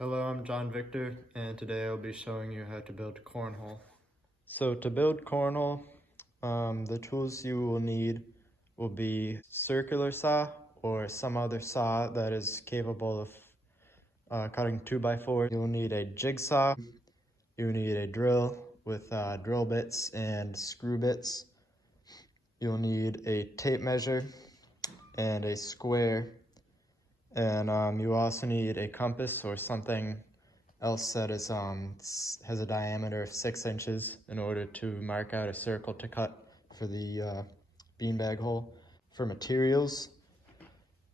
Hello, I'm John Victor, and today I'll be showing you how to build cornhole. So to build cornhole, the tools you will need will be circular saw or some other saw that is capable of cutting 2x4. You'll need a jigsaw, you need a drill with drill bits and screw bits. You'll need a tape measure and a square, and you also need a compass or something else that is has a diameter of 6 inches in order to mark out a circle to cut for the beanbag hole. For materials,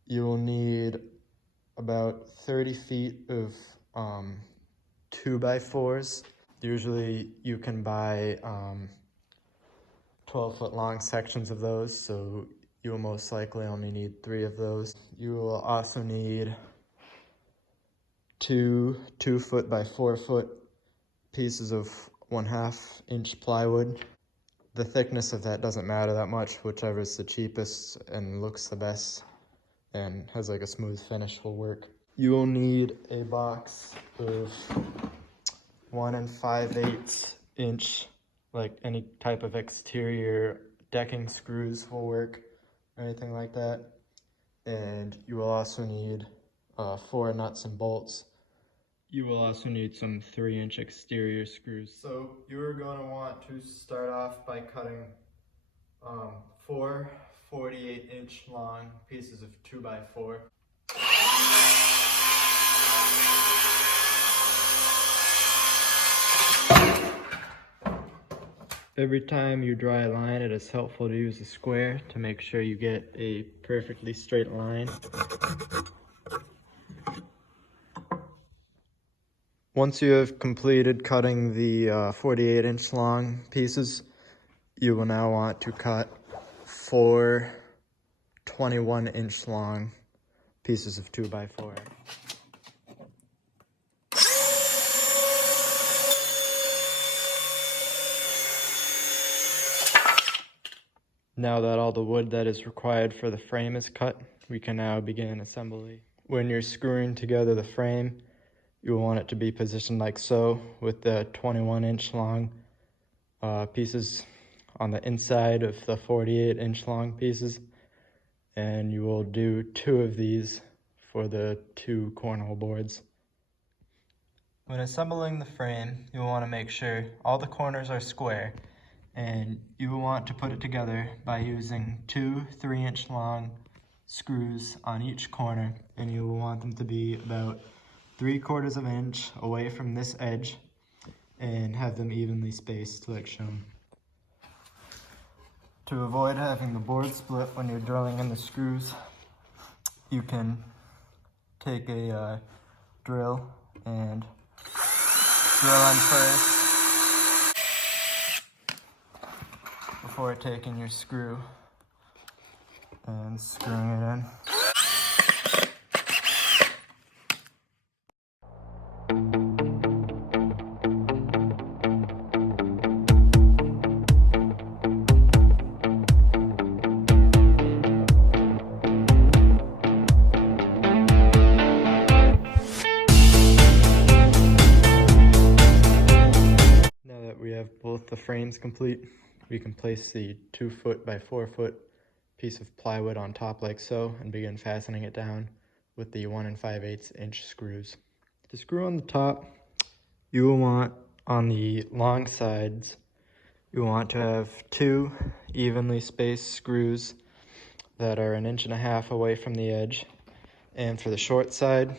you will need about 30 feet of 2x4s. Usually you can buy 12-foot long sections of those, so you will most likely only need 3 of those. You will also need 2 2-foot by 4-foot pieces of 1/2 inch plywood. The thickness of that doesn't matter that much. Whichever is the cheapest and looks the best and has like a smooth finish will work. You will need a box of 1 5/8 inch, like any type of exterior decking screws will work, anything like that. And you will also need 4 nuts and bolts. You will also need some 3-inch exterior screws. So you're going to want to start off by cutting 4 48-inch long pieces of 2x4. Every time you draw a line, it is helpful to use a square to make sure you get a perfectly straight line. Once you have completed cutting the 48-inch long pieces, you will now want to cut 4 21-inch long pieces of 2x4. Now that all the wood that is required for the frame is cut, we can now begin assembly. When you're screwing together the frame, you will want it to be positioned like so, with the 21-inch long pieces on the inside of the 48-inch long pieces. And you will do 2 of these for the 2 cornhole boards. When assembling the frame, you will want to make sure all the corners are square, and you will want to put it together by using 2 3-inch long screws on each corner, and you will want them to be about 3/4 of an inch away from this edge and have them evenly spaced like shown. To avoid having the board split when you're drilling in the screws, you can take a drill and drill in first before taking your screw and screwing it in. Both the frames complete, we can place the 2-foot by 4-foot piece of plywood on top like so and begin fastening it down with the 1 5/8 inch screws. To screw on the top, you will want on the long sides, you want to have 2 evenly spaced screws that are 1.5 inches away from the edge. And for the short side,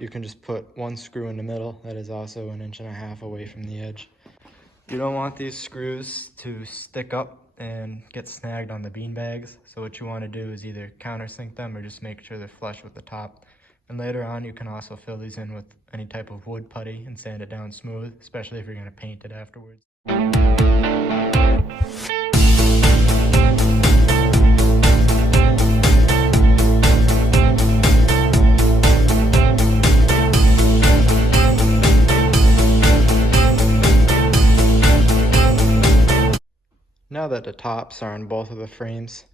you can just put 1 screw in the middle that is also 1.5 inches away from the edge. You don't want these screws to stick up and get snagged on the bean bags, so what you want to do is either countersink them or just make sure they're flush with the top. And later on, you can also fill these in with any type of wood putty and sand it down smooth, especially if you're going to paint it afterwards. Now that the tops are on both of the frames,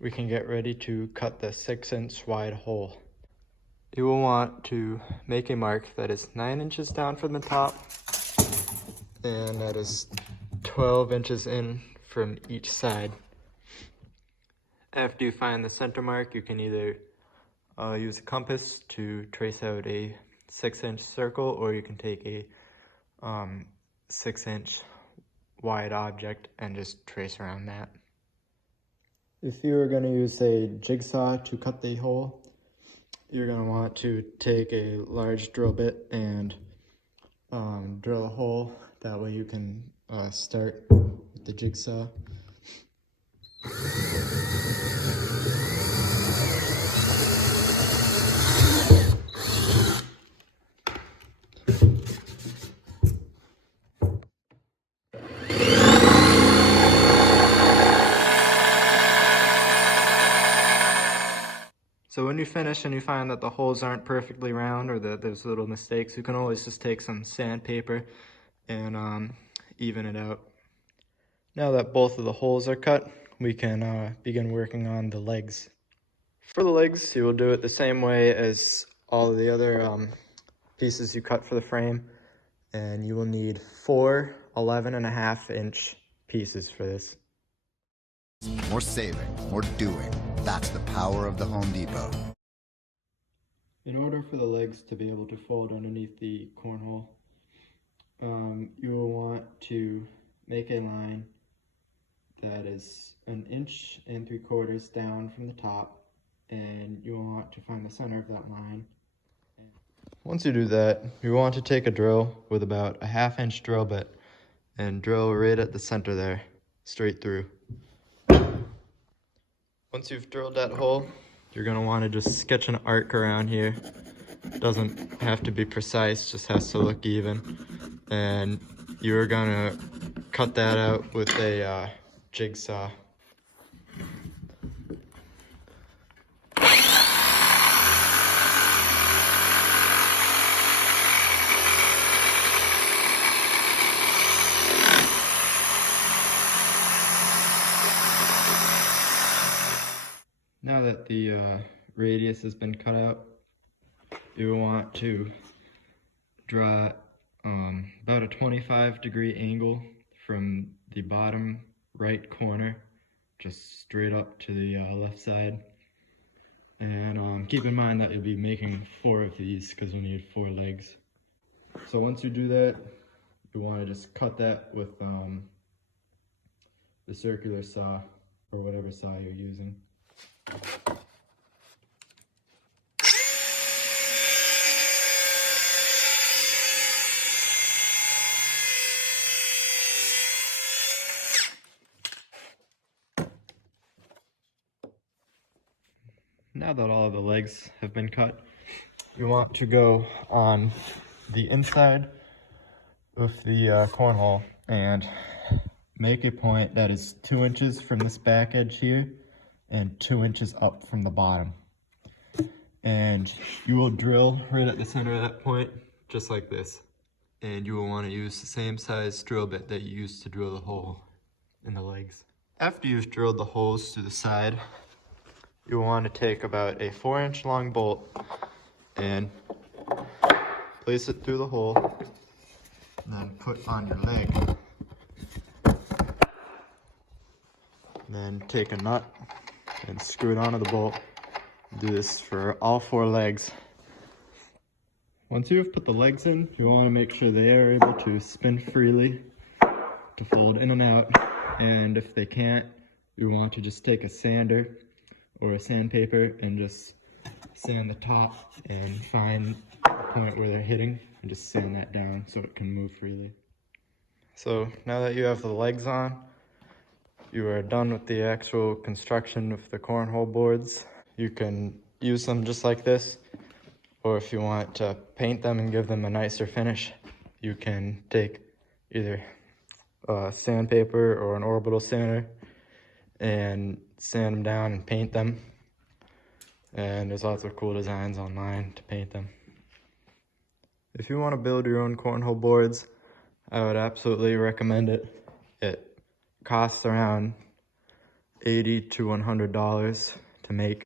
we can get ready to cut the 6-inch wide hole. You will want to make a mark that is 9 inches down from the top and that is 12 inches in from each side. After you find the center mark, you can either use a compass to trace out a 6-inch circle, or you can take a 6-inch wide object and just trace around that. If you are going to use a jigsaw to cut the hole, you're going to want to take a large drill bit and drill a hole. That way you can start with the jigsaw. So when you finish and you find that the holes aren't perfectly round or that there's little mistakes, you can always just take some sandpaper and even it out. Now that both of the holes are cut, we can begin working on the legs. For the legs, you will do it the same way as all of the other pieces you cut for the frame, and you will need 4 11.5-inch pieces for this. More saving, more doing. That's the power of the Home Depot. In order for the legs to be able to fold underneath the cornhole, you will want to make a line that is 1 3/4 inches down from the top, and you will want to find the center of that line. Once you do that, you want to take a drill with about a 1/2-inch drill bit and drill right at the center there, straight through. Once you've drilled that hole, you're going to want to just sketch an arc around here. It doesn't have to be precise, just has to look even. And you're going to cut that out with a jigsaw. Now that the radius has been cut out, you want to draw about a 25-degree angle from the bottom right corner, just straight up to the left side. And keep in mind that you'll be making 4 of these because you'll need 4 legs. So once you do that, you want to just cut that with the circular saw or whatever saw you're using. Now that all of the legs have been cut, you want to go on the inside of the cornhole and make a point that is 2 inches from this back edge here and 2 inches up from the bottom. And you will drill right at the center of that point, just like this. And you will want to use the same size drill bit that you used to drill the hole in the legs. After you've drilled the holes to the side, you will want to take about a 4-inch long bolt and place it through the hole, and then put on your leg. Then take a nut and screw it onto the bolt. Do this for all 4 legs. Once you have put the legs in, you want to make sure they are able to spin freely to fold in and out. And if they can't, you want to just take a sander or a sandpaper and just sand the top and find the point where they're hitting and just sand that down so it can move freely. So now that you have the legs on, you are done with the actual construction of the cornhole boards. You can use them just like this, or if you want to paint them and give them a nicer finish, you can take either sandpaper or an orbital sander and sand them down and paint them. And there's lots of cool designs online to paint them. If you want to build your own cornhole boards, I would absolutely recommend it. It costs around $80 to $100 to make,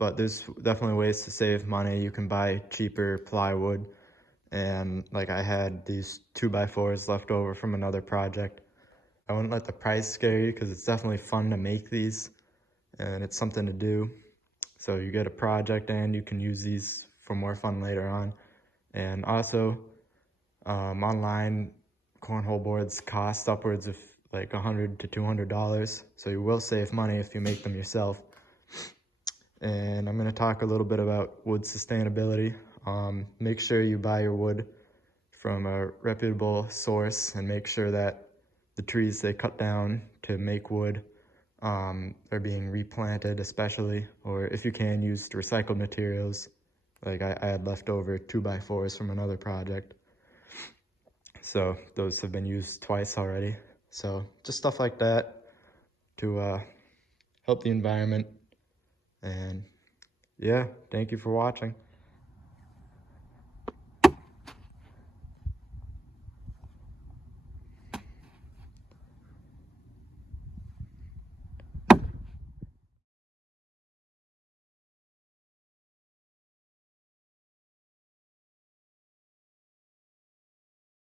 but there's definitely ways to save money. You can buy cheaper plywood, and like I had these 2x4s left over from another project. I wouldn't let the price scare you because it's definitely fun to make these and it's something to do. So you get a project and you can use these for more fun later on. And also, online cornhole boards cost upwards of like $100 to $200, so you will save money if you make them yourself. And I'm going to talk a little bit about wood sustainability. Make sure you buy your wood from a reputable source and make sure that the trees they cut down to make wood are being replanted, especially, or if you can, use recycled materials. Like I had leftover 2x4s from another project, so those have been used twice already. So just stuff like that to help the environment. And yeah, thank you for watching.